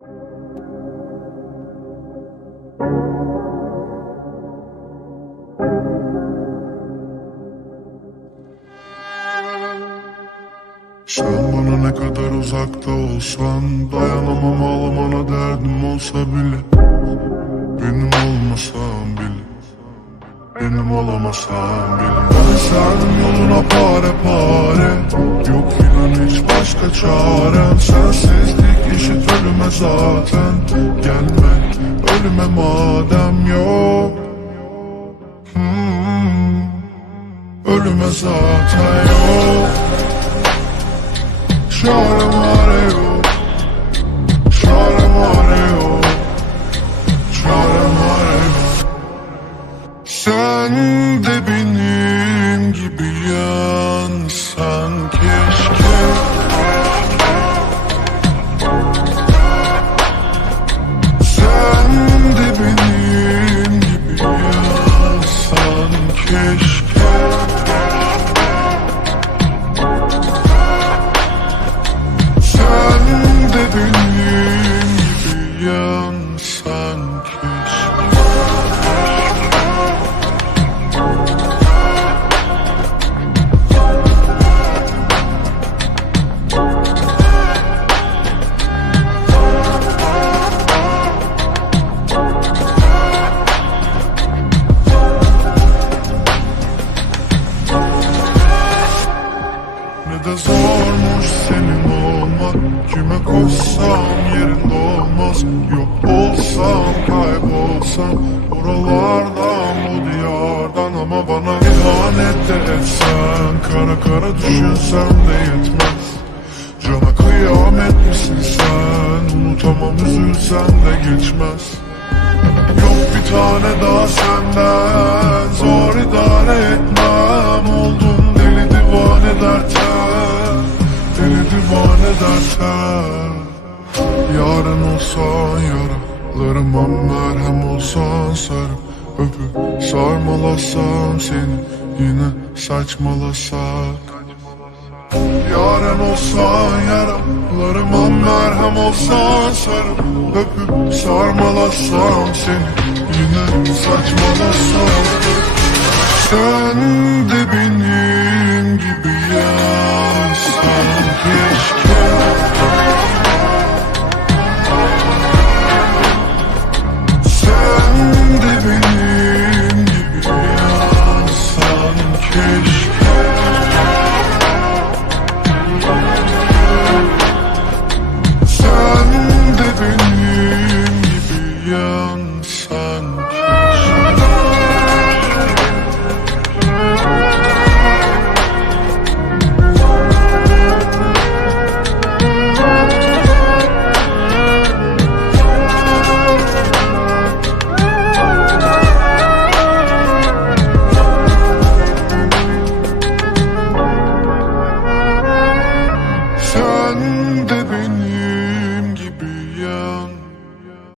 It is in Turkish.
Sen bana ne kadar uzakta olsan Dayanamam ağlamana derdim olsa bile. Benim olmasan bile Benim olamasan bile serdim yoluna pare pare. Yok filan hiç başka çarem Sensizlik eşit ölüme zaten. Gelme ölüme madem yok. Hmm, Ölüme zaten yok keşke. Sen de benim de zormuş senin olmak. Kime koşsam yerinde olmaz. Yok olsam kaybolsam Buralardan bu diyardan. Ama bana ihanet de etsen Kara kara düşünsem de yetmez. Cana kıyamet misin sen? Unutamam üzülsen de geçmez. Yok bir tane daha senden Zor idare etmem. Oldum deli divane derten Deli divane derten Yarın olsan yaralarıma merhem olsan sarıp Öpüp sarmalasam seni Yine saçmalasak. Yaren olsan yaralarıma merhem olsan sarıp öpüp sarmalasam seni yine saçmalasam Sen de benim yanında